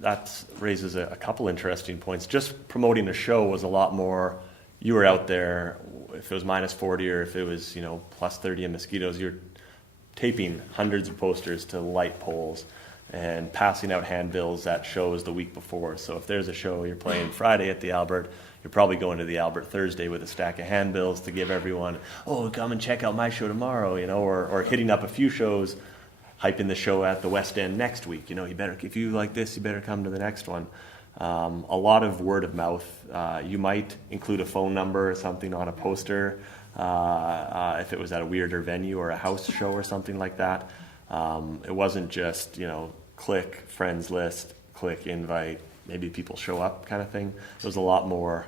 That raises a couple interesting points. Just promoting a show was a lot more. You were out there. If it was -40 or if it was +30 in mosquitoes, you're taping hundreds of posters to light poles and passing out handbills at shows the week before. So if there's a show you're playing Friday at the Albert, you're probably going to the Albert Thursday with a stack of handbills to give everyone, oh, come and check out my show tomorrow, or hitting up a few shows, hyping the show at the West End next week. You better, if you like this, you better come to the next one. A lot of word of mouth. You might include a phone number or something on a poster if it was at a weirder venue or a house show or something like that. It wasn't just, click friends list, click invite, maybe people show up kind of thing. There was a lot more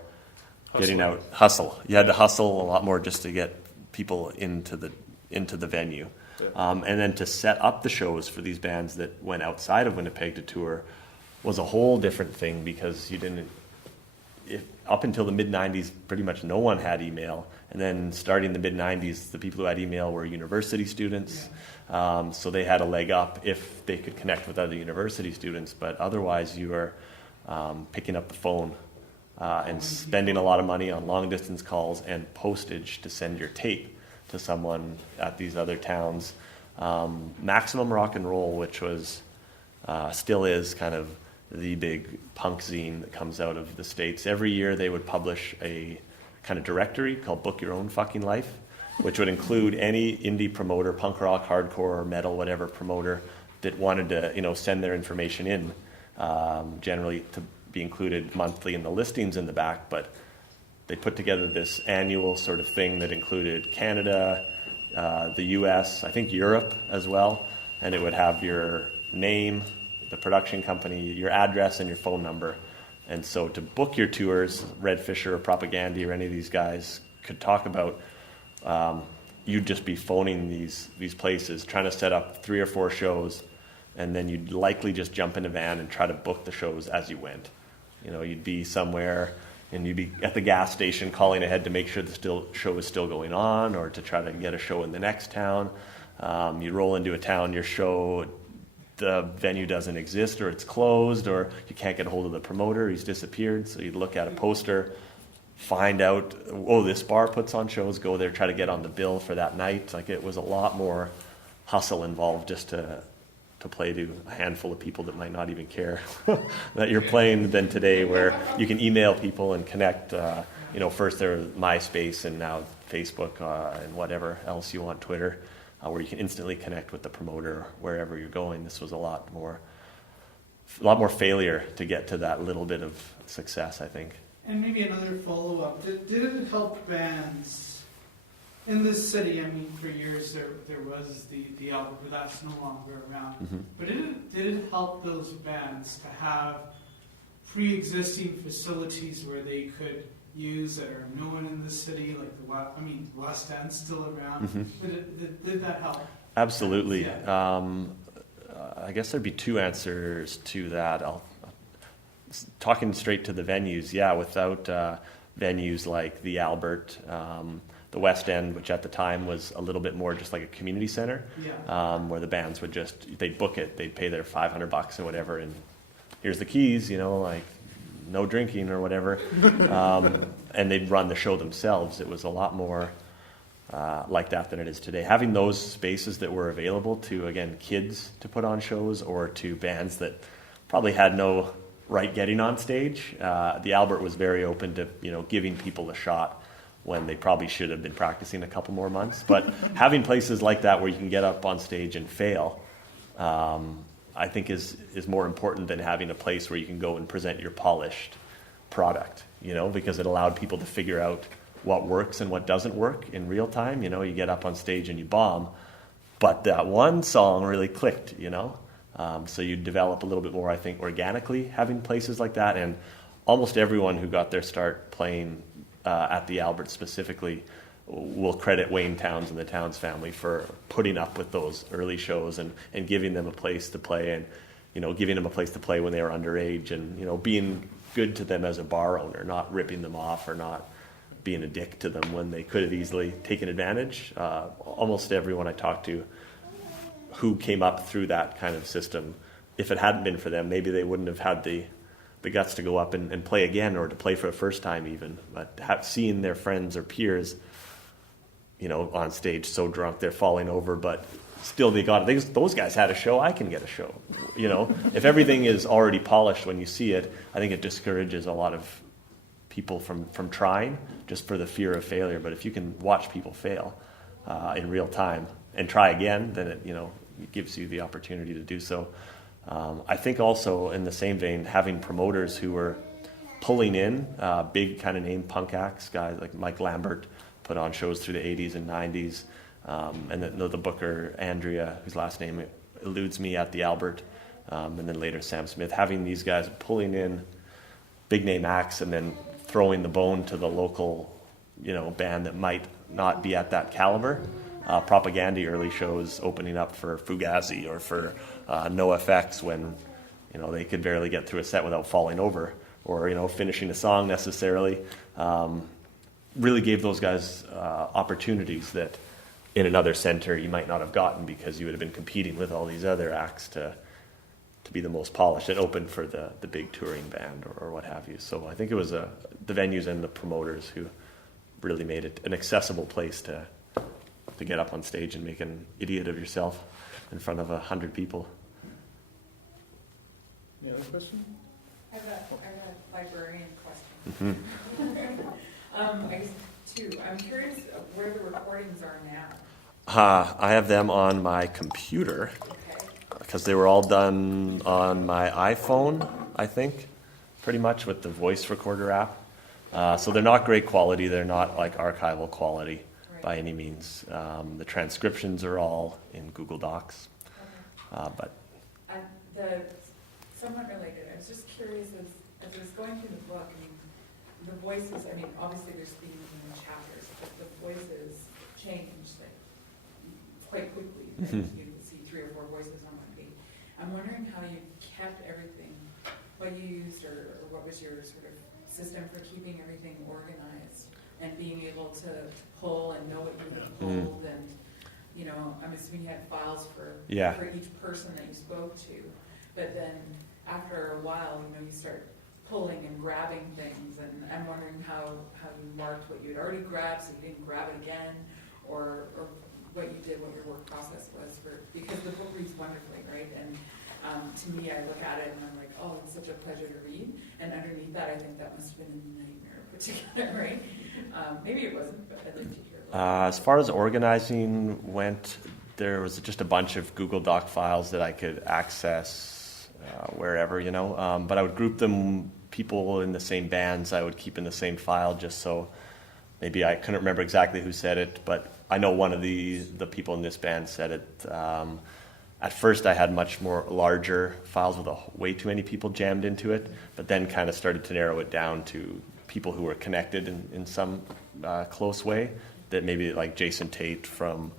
getting out. Hustle. You had to hustle a lot more just to get people into the venue. Yeah. And then to set up the shows for these bands that went outside of Winnipeg to tour was a whole different thing, because up until the mid-90s, pretty much no one had email. And then starting the mid-90s, the people who had email were university students. So they had a leg up if they could connect with other university students. But otherwise, you were picking up the phone and spending a lot of money on long-distance calls and postage to send your tape to someone at these other towns. Maximum Rock and Roll, which was still is kind of the big punk zine that comes out of the States. Every year they would publish a kind of directory called Book Your Own Fucking Life, which would include any indie promoter, punk rock, hardcore, metal, whatever promoter that wanted to, send their information in, generally to be included monthly in the listings in the back. But they put together this annual sort of thing that included Canada, the US, I think Europe as well, and it would have your name, the production company, your address, and your phone number. And so to book your tours, Red Fisher or Propaganda or any of these guys could talk about, you'd just be phoning these places, trying to set up 3 or 4 shows, and then you'd likely just jump in a van and try to book the shows as you went. You'd be somewhere and you'd be at the gas station calling ahead to make sure the show is still going on, or to try to get a show in the next town. You roll into a town, your show, the venue doesn't exist, or it's closed, or you can't get a hold of the promoter, he's disappeared. So you'd look at a poster, find out, oh, this bar puts on shows, go there, try to get on the bill for that night. Like, it was a lot more hustle involved just to play to a handful of people that might not even care that you're playing than today, where you can email people and connect. First there was MySpace, and now Facebook and whatever else you want, Twitter, where you can instantly connect with the promoter wherever you're going. This was a lot more failure to get to that little bit of success, I think. And maybe another follow-up. Did it help bands in this city? I mean, for years there was the Albert, but that's no longer around. Mm-hmm. But did it help those bands to have pre-existing facilities where they could use that are known in the city, like West End's still around? Mm-hmm. But did that help? Absolutely. Yeah. I guess there'd be 2 answers to that. Talking straight to the venues, without venues like the Albert, the West End, which at the time was a little bit more just like a community center, where the bands would they'd book it, they'd pay their $500 or whatever, and here's the keys, no drinking or whatever, and they'd run the show themselves. It was a lot more like that than it is today. Having those spaces that were available to, again, kids to put on shows, or to bands that probably had no right getting on stage. The Albert was very open to giving people a shot when they probably should have been practicing a couple more months. But having places like that where you can get up on stage and fail, I think is more important than having a place where you can go and present your polished product, because it allowed people to figure out what works and what doesn't work in real time. You get up on stage and you bomb, but that one song really clicked, So you develop a little bit more, I think, organically, having places like that. And almost everyone who got their start playing at the Albert specifically will credit Wayne Towns and the Towns family for putting up with those early shows and giving them a place to play, and giving them a place to play when they were underage, and being good to them as a bar owner, not ripping them off or not being a dick to them when they could have easily taken advantage. Almost everyone I talked to who came up through that kind of system, if it hadn't been for them, maybe they wouldn't have had the guts to go up and play again, or to play for the first time even. But seeing their friends or peers, on stage so drunk they're falling over, but still they got it. Those guys had a show, I can get a show. If everything is already polished when you see it, I think it discourages a lot of people from trying, just for the fear of failure. But if you can watch people fail in real time and try again, then it gives you the opportunity to do so. I think also in the same vein, having promoters who were pulling in big kind of name punk acts, guys like Mike Lambert put on shows through the 80s and 90s, and the booker Andrea, whose last name eludes me, at the Albert, and then later Sam Smith, having these guys pulling in big name acts and then throwing the bone to the local band that might not be at that caliber. Propaganda early shows opening up for Fugazi or for NoFX when they could barely get through a set without falling over, or finishing a song necessarily, really gave those guys opportunities that in another center you might not have gotten, because you would have been competing with all these other acts to be the most polished and open for the big touring band or what have you. So I think it was the venues and the promoters who really made it an accessible place to get up on stage and make an idiot of yourself in front of 100 people. Any other question? I have a librarian question. Mm-hmm. I guess two. I'm curious where the recordings are now. I have them on my computer, Okay. because they were all done on my iPhone, I think, pretty much with the voice recorder app. So they're not great quality. They're not like archival quality by any means. The transcriptions are all in Google Docs. Okay. But The somewhat related. I was just curious as I was going through the book. I mean, the voices. I mean, obviously there's themes in the chapters, but the voices change quite quickly. Mm-hmm. You see 3 or 4 voices on one page. I'm wondering how you kept everything, what you used, or what was your sort of system for keeping everything organized and being able to pull and know what you had pulled, and I'm assuming you had files for each person that you spoke to, but then after a while, you start pulling and grabbing things, and I'm wondering how you marked what you had already grabbed so you didn't grab it again, or what you did, what your work process was because the book reads wonderfully, right? And to me, I look at it and I'm like, oh, it's such a pleasure to read. And underneath that, I think that must have been a nightmare in particular, right? Maybe it wasn't, but I'd like to hear. As far as organizing went, there was just a bunch of Google Doc files that I could access wherever, but I would group them, people in the same bands I would keep in the same file, just so maybe I couldn't remember exactly who said it, but I know one of the people in this band said it. At first I had much more larger files with way too many people jammed into it, but then kind of started to narrow it down to people who were connected in some close way, that maybe like Jason Tate from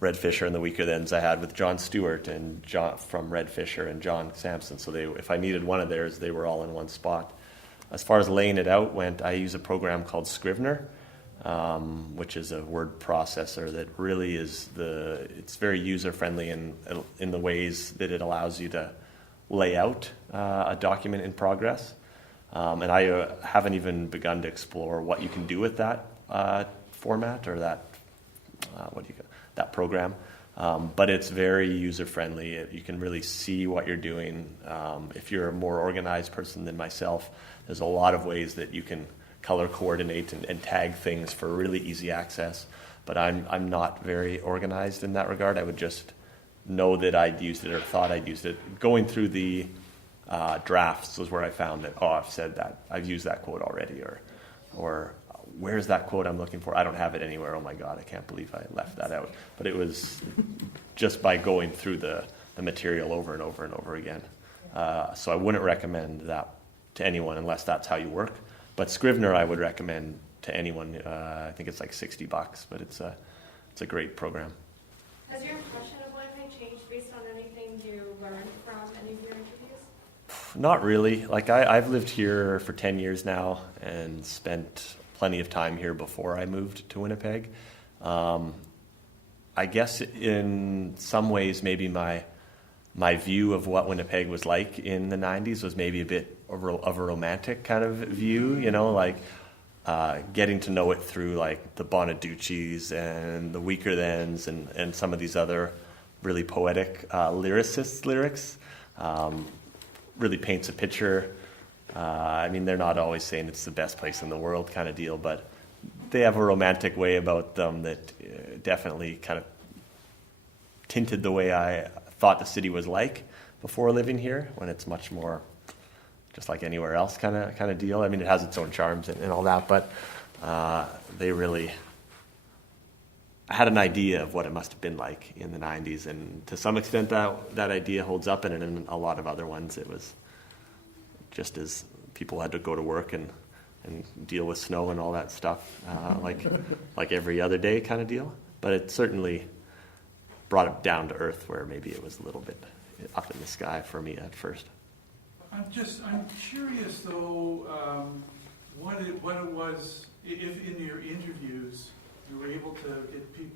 Red Fisher and the Weaker Thans I had with John Stewart and John from Red Fisher and John Sampson. So if I needed one of theirs, they were all in one spot. As far as laying it out went, I use a program called Scrivener, which is a word processor that really it's very user-friendly in the ways that it allows you to lay out a document in progress. And I haven't even begun to explore what you can do with that format or that that program. But it's very user-friendly. You can really see what you're doing. If you're a more organized person than myself, there's a lot of ways that you can color coordinate and tag things for really easy access. But I'm not very organized in that regard. I would just know that I'd used it or thought I'd used it. Going through the drafts was where I found that, I've said that. I've used that quote already. Or where's that quote I'm looking for? I don't have it anywhere. Oh my God, I can't believe I left that out. But it was just by going through the material over and over and over again. So I wouldn't recommend that to anyone unless that's how you work. But Scrivener I would recommend to anyone. I think it's like $60, but it's a great program. Has your impression of Winnipeg changed based on anything you learned from any of your interviews? Not really. Like I've lived here for 10 years now and spent plenty of time here before I moved to Winnipeg. I guess in some ways maybe my view of what Winnipeg was like in the 90s was maybe a bit of a romantic kind of view, you know, like getting to know it through like the Bonaducci's and the Weaker Thans and some of these other really poetic lyricists' lyrics. Really paints a picture. I mean, they're not always saying it's the best place in the world kind of deal, but they have a romantic way about them that definitely kind of tinted the way I thought the city was like before living here, when it's much more just like anywhere else kind of deal. I mean, it has its own charms and all that, but they really I had an idea of what it must have been like in the 90s, and to some extent that idea holds up, and in a lot of other ones it was just as people had to go to work and deal with snow and all that stuff, like every other day kind of deal. But it certainly brought it down to earth, where maybe it was a little bit up in the sky for me at first. I'm curious though, what it was, if in your interviews you were able to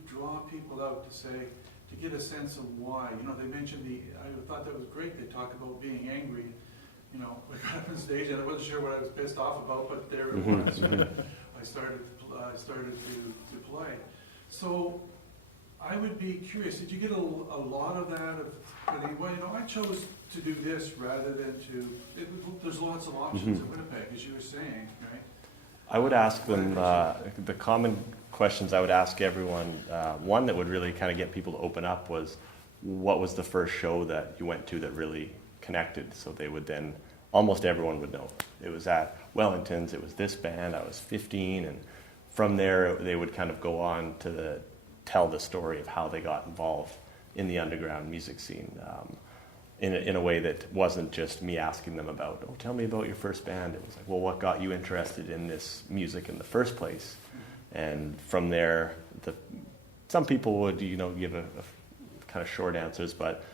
draw people out to get a sense of why. You know, they mentioned I thought that was great. They talked about being angry. You know, we got up on stage and I wasn't sure what I was pissed off about, but there it was. I started to play. So I would be curious, did you get a lot of that well, you know, I chose to do this rather than there's lots of options in Winnipeg, as you were saying, right? I would ask them, the common questions I would ask everyone, one that would really kind of get people to open up was, what was the first show that you went to that really connected? So they would then, almost everyone would know. It was at Wellington's, it was this band, I was 15, and from there they would kind of go on to tell the story of how they got involved in the underground music scene, in a way that wasn't just me asking them about, oh, tell me about your first band. It was like, well, what got you interested in this music in the first place? And from there, some people would, you know, give a kind of short answers, but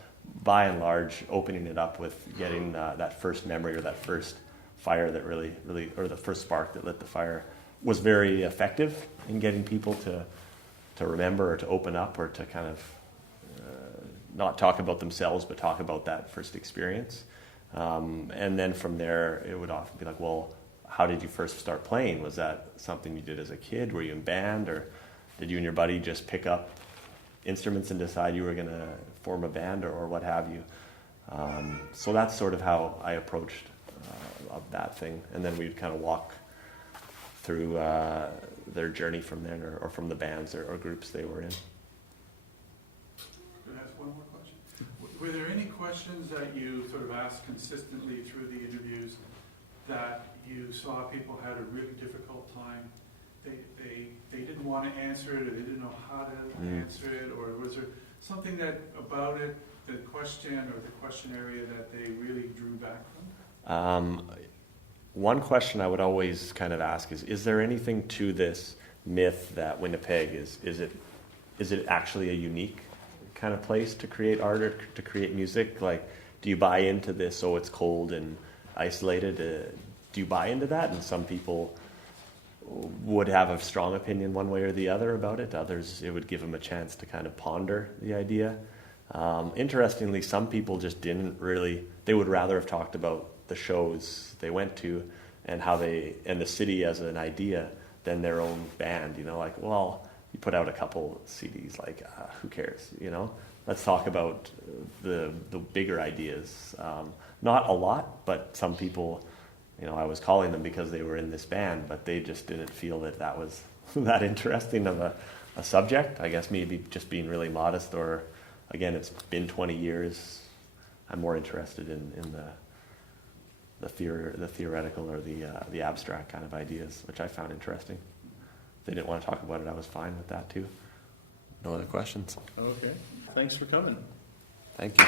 by and large, opening it up with getting that first memory or that first fire that really, or the first spark that lit the fire was very effective in getting people to remember or to open up or to kind of not talk about themselves, but talk about that first experience. And then from there, it would often be like, well, how did you first start playing? Was that something you did as a kid? Were you in band, or did you and your buddy just pick up instruments and decide you were going to form a band, or what have you? So that's sort of how I approached of that thing. And then we'd kind of walk through their journey from there, or from the bands or groups they were in. Can I ask one more question? Were there any questions that you sort of asked consistently through the interviews that you saw people had a really difficult time? They didn't want to answer it, or they didn't know how to answer it, or was there something that about it, the question or the question area, that they really drew back from? One question I would always kind of ask is there anything to this myth that Winnipeg is it actually a unique kind of place to create art or to create music? Like, do you buy into this, oh, it's cold and isolated? Do you buy into that? And some people would have a strong opinion one way or the other about it. Others, it would give them a chance to kind of ponder the idea. Interestingly, some people just didn't really, they would rather have talked about the shows they went to and how and the city as an idea than their own band. You know, like, well, you put out a couple CDs, like, who cares, you know? Let's talk about the bigger ideas. Not a lot, but some people, you know, I was calling them because they were in this band, but they just didn't feel that was that interesting of a subject. I guess maybe just being really modest, or, again, it's been 20 years. I'm more interested in the theoretical or the abstract kind of ideas, which I found interesting. If they didn't want to talk about it, I was fine with that too. No other questions? Okay. Thanks for coming. Thank you.